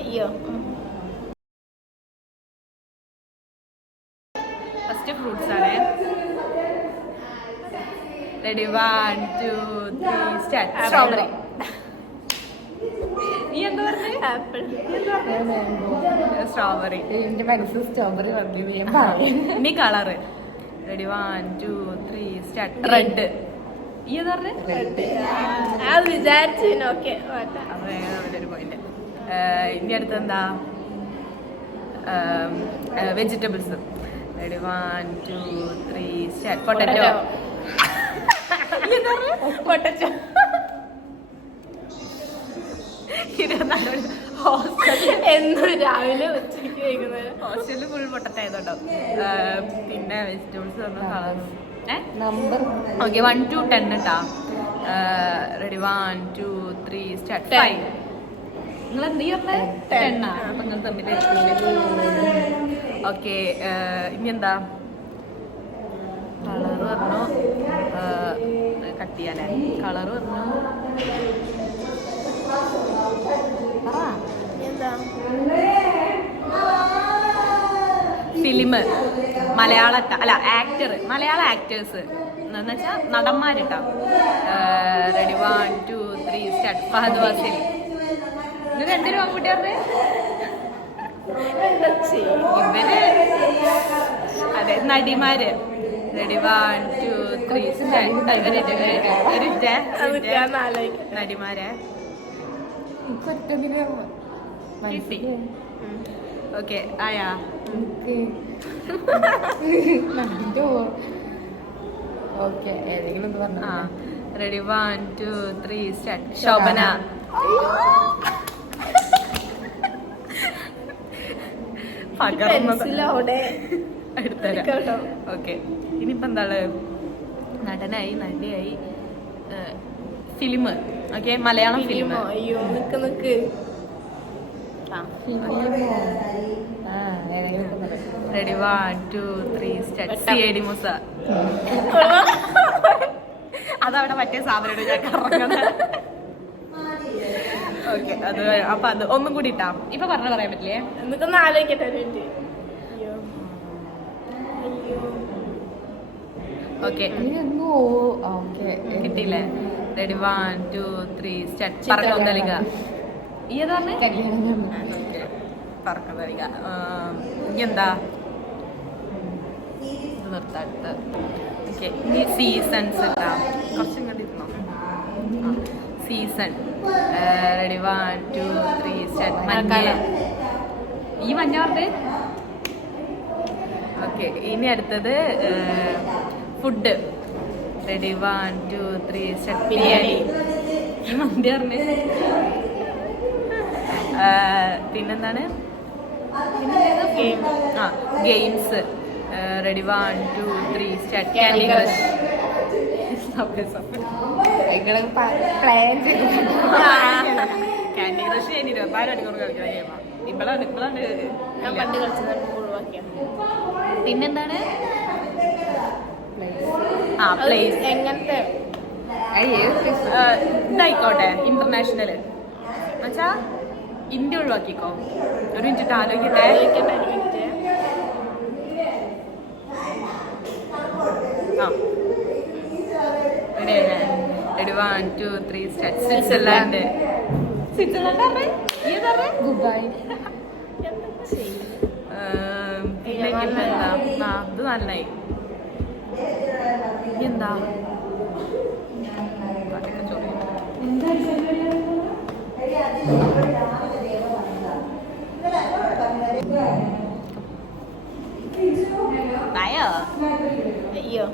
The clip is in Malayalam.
അയ്യോ ഫസ്റ്റ് ഫ്രൂട്ട്സ് ആണ്. Ready 1 2 3 start. സ്ട്രോബെറി. നീ എന്താ പറഞ്ഞേ? ആപ്പിൾ. സ്ട്രോബെറി. എന്റെ മനസ്സിൽ സ്ട്രോബെറി വന്നു. ഇനി കളറ്. Ready 1 2 3 start. റെഡ്. ഈ എന്താ പറഞ്ഞേ? അത് വിചാരിച്ചു. ഓക്കെ ഒരു പോയിന്റ്. ഇനി അടുത്ത് എന്താ? Vegetables. Ready 1 2 3 start. Potato. Potato. 24 ഹോസ്റ്റലിൽ എന്നും രാവിലെ ഉച്ചയ്ക്ക് വൈകുന്നേരം ഹോസ്റ്റലിൽ ഫുൾ പൊട്ടറ്റോ ആയതുകൊണ്ടോ. പിന്നെ വെജിറ്റബിൾസ് കളറും. നമ്പർ ഓക്കെ 1 to 10 കേട്ടാ. Ready 1 2 3 start. 5. നിങ്ങൾ എന്ത് പറഞ്ഞേ? 10 ആ. അപ്പൊ നിങ്ങൾ തമ്മിൽ ഓക്കെ. ഇനി എന്താ? കളറ് പറഞ്ഞു. കട്ട് ചെയ്യാനേ. കളറ് പറഞ്ഞു. എന്താ? ഫിലിം. മലയാള അല്ല ആക്ടർ. മലയാള ആക്ടേഴ്സ് എന്ന് വെച്ചാൽ നടന്മാരിട്ടാ. Ready 1 2 3 start. ഫഹദ് ഫാസിൽ. ഇത് രണ്ടൊരു ആൺകുട്ടിയാറ്. ഇവര് അതെ നടിമാര്. Ready 1 2 3 start. നടിമാരെ കിട്ടി. ഓക്കെ ആയാ? ഓക്കെ ഏതെങ്കിലും ഒന്ന് പറഞ്ഞു. Ready 1 2 3 start. ശോഭന. പെൻസിലോടെ എടുത്തരാം. ഓക്കെ ഇനിയിപ്പോ എന്താണ്? നടനായി, നടിയായി, ഫിലിം. Okay Malayalam film. അയ്യോ നിക്ക് റെഡി 1 2 3 സ്റ്റാർട്ട്. സിഐഡി മൂസ. അതവിടെ മറ്റേ സാധനം ഞാൻ കറങ്ങണ. ഓക്കെ അത് അപ്പൊ അത് ഒന്നും കൂടി ഇട്ടാ. ഇപ്പൊ പറഞ്ഞ പറയാൻ പറ്റില്ലേ? എന്നിട്ടൊന്ന് ആലോചിക്കട്ടെ. ഓക്കെ കിട്ടിയില്ലേ? Ready 1 2 3 start. പറക്കുന്നലിക. ഈ ഏതാ പറക്കുന്നലിക. ഇനി എന്താ? നിർത്താട്ട്. ഓക്കെ ഇനി സീസൺസ് ഇട്ടാ. കുറച്ചും കണ്ടിരുന്നോ? സീസൺ. Ready 1 2 3 start. മഞ്ഞ. ഈ മഞ്ഞ പറഞ്ഞത്. ഓക്കെ ഇനി അടുത്തത് ഫുഡ്. Ready 1 2 3 start. ബിരിയാണി. ഈ മന്തി പറഞ്ഞ്. പിന്നെന്താണ്? Games. Ready 1 2 3 start. Candy crush. Candy crush 24 മണിക്കൂർ കളിക്കുന്ന ഗെയിമാണ്. ഇപ്പോഴാണ് ഞാൻ പണ്ട് കളിച്ചത് ഒഴിവാക്കിയാണ്. പിന്നെന്താണ്? പ്ലേസ്. എങ്ങനത്തെ? ഇതായിക്കോട്ടെ ഇന്റർനാഷണൽ എന്നുവെച്ചാ ഇന്ത്യ ഒഴിവാക്കിക്കോ. ഒരു മിനിറ്റ് ആലോചിക്കട്ടെ. Ready 1 2 3 start. സ്വിറ്റ്സർലാൻഡ്. ദുബായ്. എന്താ? ഇത് നന്നായി. എന്താ? അയ്യോ